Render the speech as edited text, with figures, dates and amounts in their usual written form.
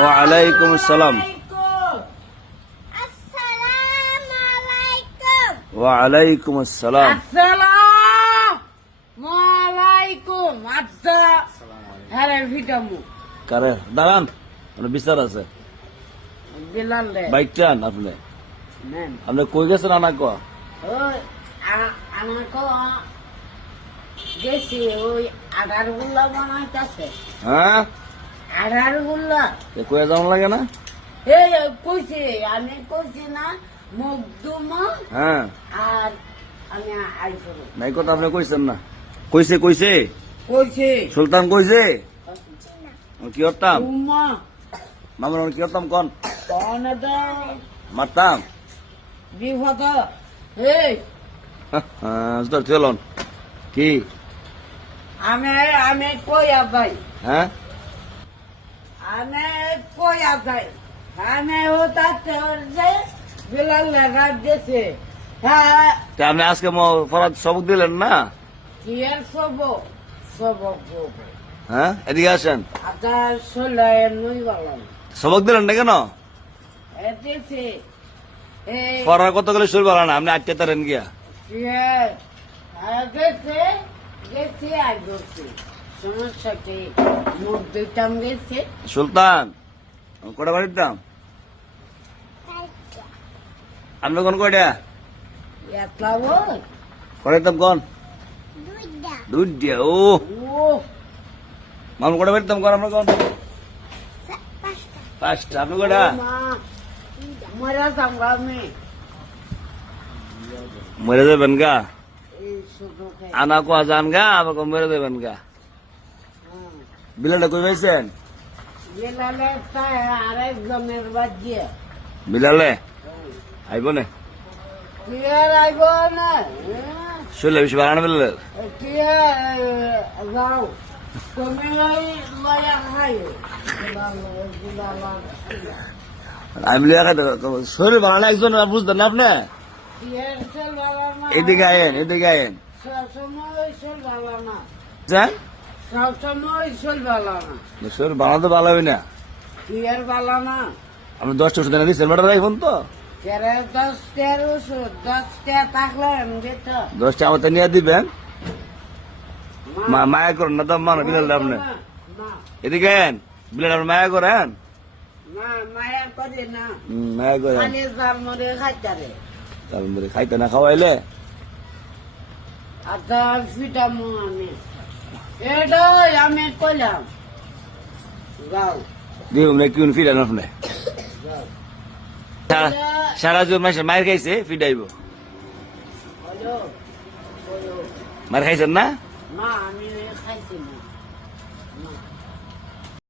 ওয়ালাইকুম আসসালাম। ওয়ালাইকুম আসসালাম। আসসালামালাইকুম। আচ্ছা হ্যাঁ ভিটামু কারে দাঁড়ান, বিচার আছে। বিলাল রে বাইক চান আপনি? নেন আপনি কই গেছেন? আনা ক ওই আমাকে গেছি ওই আধার গুল্লা বানাইতেছে। হ্যাঁ, আধার গুল্লা কয়ে যাওয়ার লাগে না? এই কইছি আমি কইছি না মুখ দুমা হ্যাঁ, আর আমি আইসব নাই কথা আপনি কইছেন না? কইছে কইছে কইছি সুলতান কইছে। কি করতাম উমা মামুন? কি করতাম কন? কনে তো মারতাম? বিপদ এই চলন কি আমি আমি কইয়া যাই হ্যাঁ, আমি কইয়া যাই আমি ওটাতে যে বিলাল লাগা দিয়েছে হ্যাঁ তা আপনি আজকে ফরাদ সবক দিলেন না? কি আর সবক সবক বলবো হ্যাঁ, এদিকে আসেন। আপনার সোলাই নই বললাম সবক দিলেন না কেন? এতেছে এই পড়ার কত গেলে শুরু বলা না, আপনি আটকে তারেন গিয়া। গেছে গেছে আর গেছে সমস্যা কি মুখ দুইটাম গেছে সুলতান কটা বাড়ির দাম? আপনি কোন কয়টা এতলাবো কটার দাম কন? দুইটা। ও ও মামুন কটা বাড়ির দাম কন? আপনার কন? পাঁচটা। আপনি কটা? মা মরা সামগা আমি মরে যাবেন গা? এই শুধু আনা কোয়া যান গা, আবার মরে যাবেন গা। বিলালটা কই পাইছেন? গেলালে তাই আরেকজনের বাজিয়ে বিলালে আইব না? কি আর আইব না শুনলে বেশি বাড়ানো বিলালে? কি যাও তুমি লয়া খাই আমি লিয়া খাইতে শরীর বাড়ানো একজন বুঝতেন না আপনি? এদিকে আয়েন, এদিকে আয়েন। যান, শরীর বাড়াতে ভালো হবে না। আপনি 10টা ওষুধ এনে দিচ্ছেন ম্যাডাম রাখুন তো। 10টা আমার নিয়ে দিবেন। মায়া করেন না তো মানে বিলাল আপনি। এদিকে আয়েন, বিলাল আপনি মায়া করেন? মায়া করেন তারপরে খাইতে না খাওয়াইলে আমি কইলাম যাও দেখুন কিউন ফিরেন আপনি। সারা জীবন মাসের মায়ের খাইছে ফিডাইব। হলো মার খাইছেন না? না আমি খাইছি না